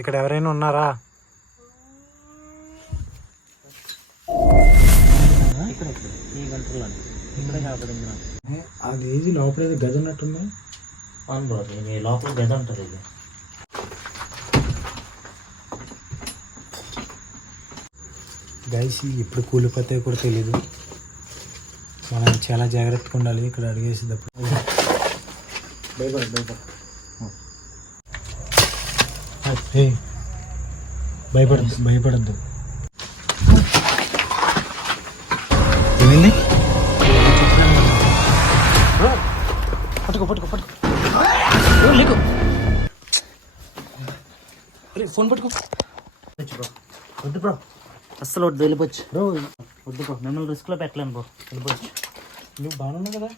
ఇక్కడ ఎవరైనా ఉన్నారా? అది ఏది లోపల గది ఉన్నట్టుంది. అవును బ్రో, దీని లోపల గది ఉంటుంది. ఇది గైస్ ఎప్పుడు కూలిపోతే కూడా తెలీదు. మనం చాలా జాగ్రత్తగా ఉండాలి ఇక్కడ అడిగేసేటప్పుడు. భయపడద్దు. ఏమైంది? పట్టుకో లేకు. ఫోన్ పట్టుకో. వద్దు బ్రో, అస్సలు వద్దు, వెళ్ళిపోవచ్చు బ్రో. వద్దు బ్రో, మిమ్మల్ని రిస్క్లో పెట్టలేను బ్రో, వెళ్ళిపోవచ్చు. నువ్వు బాగున్నావు కదా?